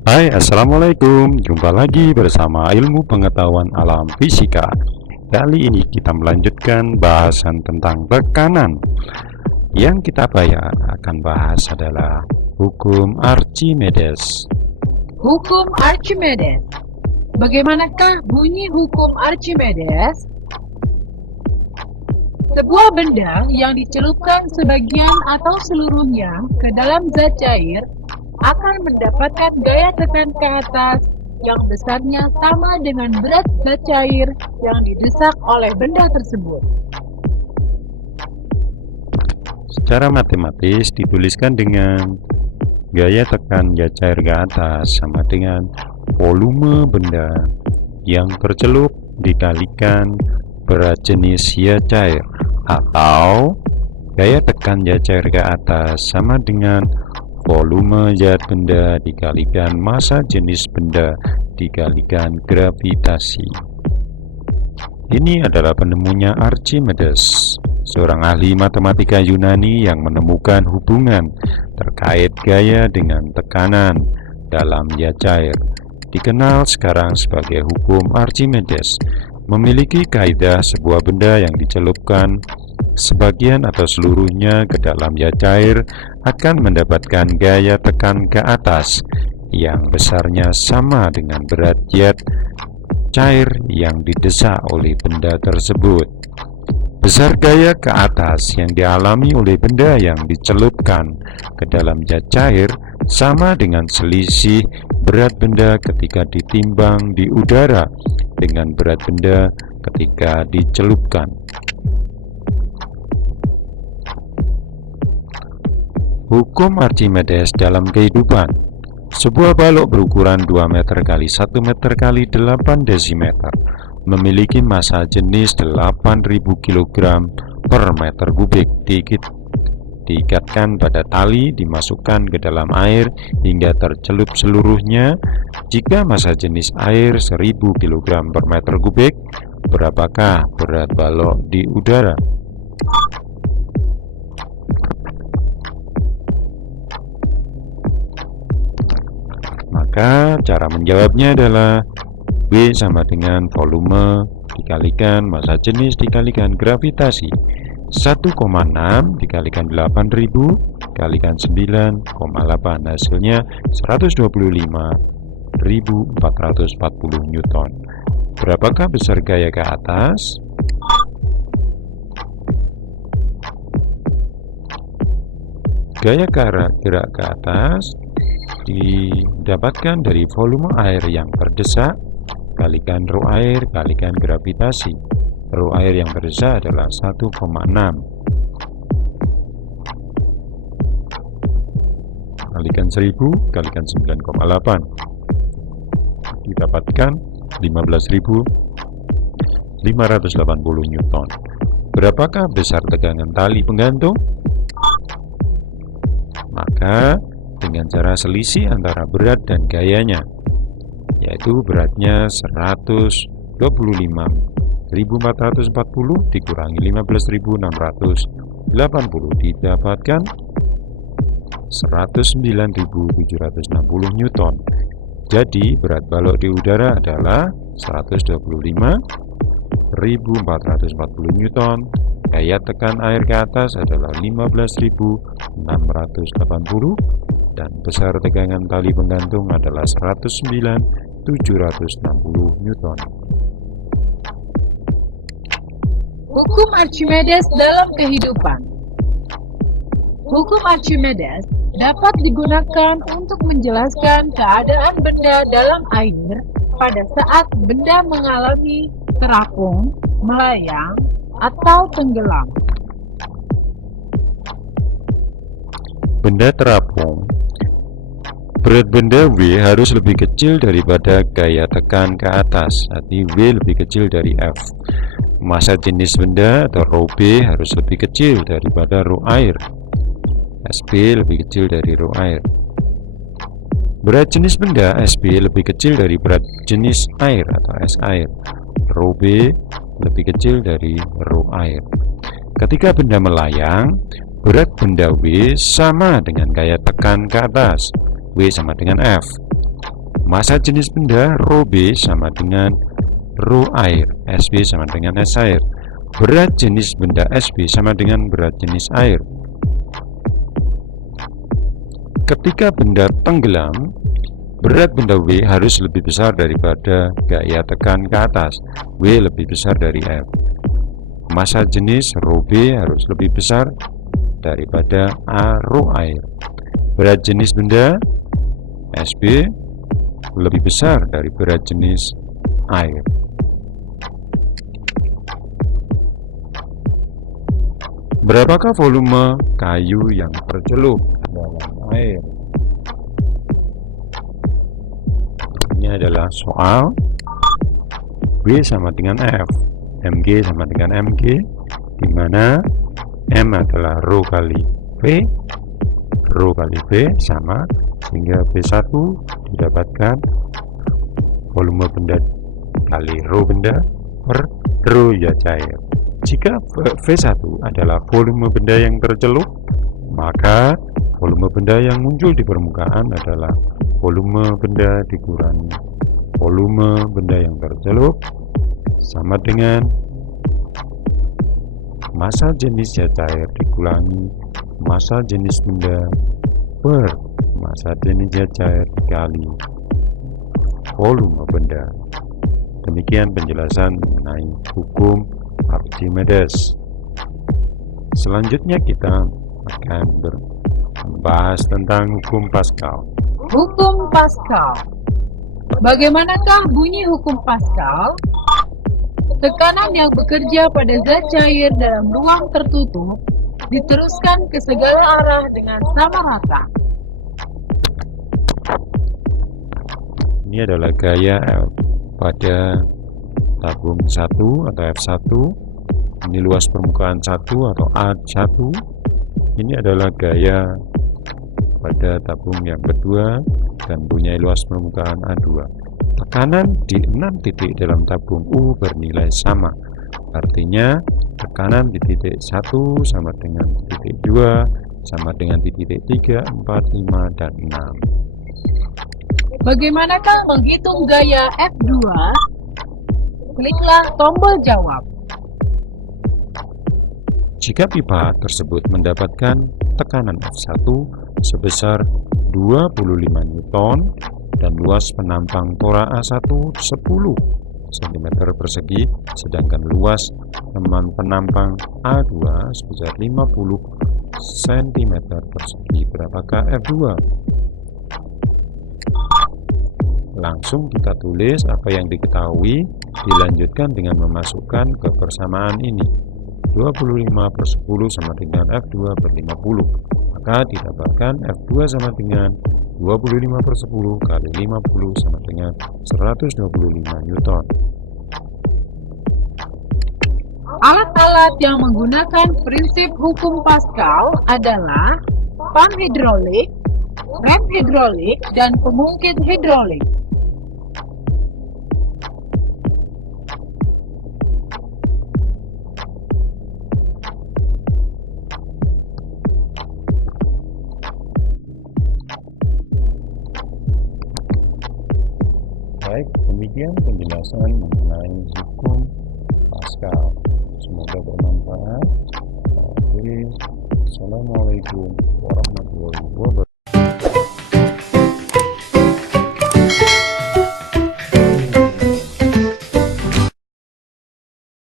Hai, Assalamualaikum. Jumpa lagi bersama ilmu pengetahuan alam fisika. Kali ini kita melanjutkan bahasan tentang tekanan. Yang kita akan bahas adalah hukum Archimedes. Hukum Archimedes. Bagaimanakah bunyi hukum Archimedes? Sebuah benda yang dicelupkan sebagian atau seluruhnya ke dalam zat cair akan mendapatkan gaya tekan ke atas yang besarnya sama dengan berat zat cair yang didesak oleh benda tersebut. Secara matematis dituliskan dengan gaya tekan zat cair ke atas sama dengan volume benda yang tercelup dikalikan berat jenis zat cair, atau gaya tekan zat cair ke atas sama dengan volume zat benda dikalikan massa jenis benda dikalikan gravitasi. Ini adalah penemunya Archimedes, seorang ahli matematika Yunani yang menemukan hubungan terkait gaya dengan tekanan dalam zat cair. Dikenal sekarang sebagai hukum Archimedes, memiliki kaidah sebuah benda yang dicelupkan sebagian atau seluruhnya ke dalam zat cair akan mendapatkan gaya tekan ke atas yang besarnya sama dengan berat zat cair yang didesak oleh benda tersebut. Besar gaya ke atas yang dialami oleh benda yang dicelupkan ke dalam zat cair sama dengan selisih berat benda ketika ditimbang di udara dengan berat benda ketika dicelupkan. Hukum Archimedes dalam kehidupan. Sebuah balok berukuran 2 meter kali 1 meter kali 8 desimeter memiliki massa jenis 8000 kg per meter kubik. Diikatkan pada tali, dimasukkan ke dalam air hingga tercelup seluruhnya. Jika massa jenis air 1000 kg per meter kubik, berapakah berat balok di udara? Maka cara menjawabnya adalah V sama dengan volume dikalikan massa jenis dikalikan gravitasi. 1,6 dikalikan 8000 dikalikan 9,8, hasilnya 125.440 Newton. Berapakah besar gaya ke atas? Gaya gerak ke atas didapatkan dari volume air yang terdesak kalikan rho air kalikan gravitasi. Rho air yang terdesak adalah 1,6 kalikan 1000 kalikan 9,8, didapatkan 15.580 Newton. Berapakah besar tegangan tali penggantung? Maka dengan cara selisih antara berat dan gayanya, yaitu beratnya 125.440 dikurangi 15.680 didapatkan 109.760 Newton. Jadi berat balok di udara adalah 125.440 Newton. Gaya tekan air ke atas adalah 15.680 dan besar tegangan tali penggantung adalah 109.760 Newton. Hukum Archimedes dalam kehidupan. Hukum Archimedes dapat digunakan untuk menjelaskan keadaan benda dalam air pada saat benda mengalami terapung, melayang, atau tenggelam. Benda terapung. Berat benda V harus lebih kecil daripada gaya tekan ke atas, arti V lebih kecil dari F. Massa jenis benda atau rho B harus lebih kecil daripada rho air. Sb lebih kecil dari rho air. Berat jenis benda Sb lebih kecil dari berat jenis air atau S air. Rho B lebih kecil dari rho air. Ketika benda melayang, berat benda W sama dengan gaya tekan ke atas, W sama dengan F. Massa jenis benda rho B sama dengan rho air, SB sama dengan S air. Berat jenis benda SB sama dengan berat jenis air. Ketika benda tenggelam, berat benda W harus lebih besar daripada gaya tekan ke atas. W lebih besar dari F. Massa jenis rho B harus lebih besar daripada A rho air. Berat jenis benda SB lebih besar dari berat jenis air. Berapakah volume kayu yang tercelup dalam air? Ini adalah soal. W sama dengan F, Mg sama dengan Mg, di mana M adalah rho kali V, rho kali V sama, sehingga V1 didapatkan volume benda kali rho benda per rho ya cair. Jika V1 adalah volume benda yang tercelup, maka volume benda yang muncul di permukaan adalah volume benda dikurangi volume benda yang tercelup sama dengan massa jenis zat cair dikurangi massa jenis benda per massa jenis zat cair dikali volume benda. Demikian penjelasan mengenai hukum Archimedes. Selanjutnya kita akan membahas tentang hukum Pascal. Hukum Pascal. Bagaimanakah bunyi hukum Pascal? Tekanan yang bekerja pada zat cair dalam ruang tertutup diteruskan ke segala arah dengan sama rata. Ini adalah gaya pada tabung 1 atau F1. Ini luas permukaan 1 atau A1. Ini adalah gaya pada tabung yang kedua dan punya luas permukaan A2. Tekanan di 6 titik dalam tabung U bernilai sama. Artinya tekanan di titik 1 sama dengan titik 2 sama dengan di titik 3, 4, 5, dan 6. Bagaimanakah menghitung gaya F2? Kliklah tombol jawab. Jika pipa tersebut mendapatkan tekanan F1 sebesar 25 Newton dan luas penampang tora A1 10 cm persegi, sedangkan luas teman penampang A2 sebesar 50 cm persegi, berapakah F2? Langsung kita tulis apa yang diketahui, dilanjutkan dengan memasukkan kebersamaan ini. 25 per 10 sama dengan F2 per 50. Maka didapatkan F2 sama dengan 25 per 10 kali 50 sama dengan 125 Newton. Alat-alat yang menggunakan prinsip hukum Pascal adalah pam hidrolik, rem hidrolik, dan pemungkit hidrolik. Baik, demikian penjelasan mengenai hukum Pascal. Semoga bermanfaat. Assalamualaikum warahmatullahi wabarakatuh.